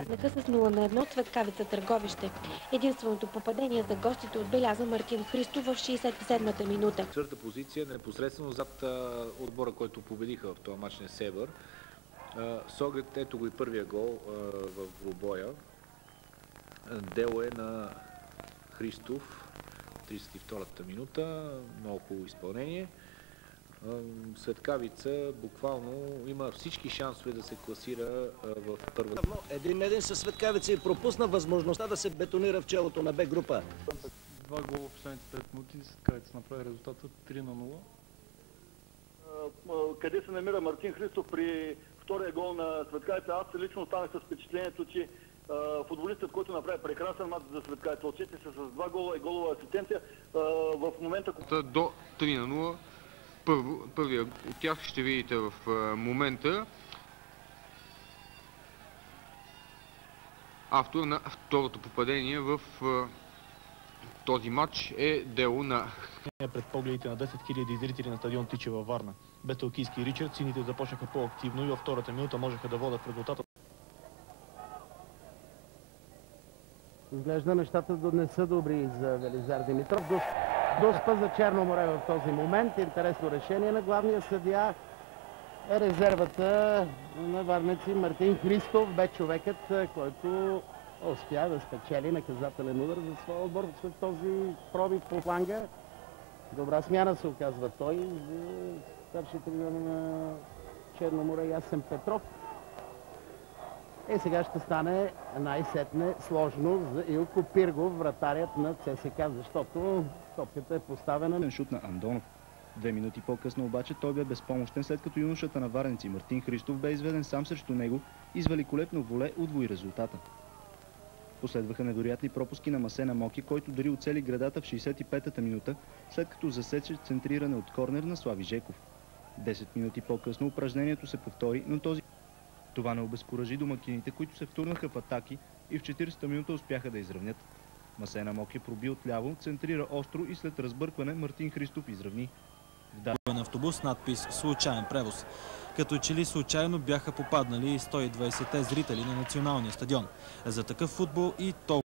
Паднаха с 0-1 от Светкавица Търговище. Единственото попадение за гостите отбеляза Мартин Христов в 67-та минута. Четвърта позиция, непосредствено зад отбора, който победиха в този мач на Север. С оглед, ето го и първия гол в двубоя. Дело е на Христов, 32-та минута, много хубаво изпълнение. Светкавица буквално има всички шансове да се класира в първата. Един със Светкавица и пропусна възможността да се бетонира в челото на Б група. Два гола в последните 5 минути, Светкавица направи резултата 3-0. Къде се намира Мартин Христов при втория гол на Светкавица? Аз лично останах с впечатлението, че футболистът, който направи прекрасен мач за Светкавица, отчете се с 2 гола и голова асистенция. В момента... До 3-0. Първия от тях ще видите в момента. Автор на второто попадение в този матч е дело на... Пред погледите на 10 000 зрители на стадион Тича във Варна. Без Талкийски и Ричард, сините започнаха по-активно и във втората минута можеха да водят в резултата. Изглежда нещата не са добри за Велизар Димитров. Доспа за Черно море в този момент. Интересно решение на главния съдия. Резервата на варнеци Мартин Христов бе човекът, който успя да спечели наказателен удар за своя отбор след този пробив по фланга. Добра смяна се оказва той за старши треньор на Черно море Ясен Петров. И сега ще стане най-сетне сложно за Илко Пиргов, вратарят на ЦСКА, защото топката е поставена. Шут на Андонов. 2 минути по-късно обаче той бе безпомощен, след като юношата на варненци Мартин Христов бе изведен сам срещу него и с великолепно воле удвои резултата. Последваха невероятни пропуски на Масена Моки, който дари оцели градата в 65-та минута, след като засече центриране от корнер на Слави Жеков. 10 минути по-късно упражнението се повтори, но това не обезкуражи домакините, които се втурнаха в атаки и в 40-та минута успяха да изравнят. Масена Моки проби отляво, центрира остро и след разбъркване Мартин Христов изравни. На автобус надпис "Случайен превоз". Като че ли случайно бяха попаднали 120-те зрители на националния стадион. За такъв футбол и толкова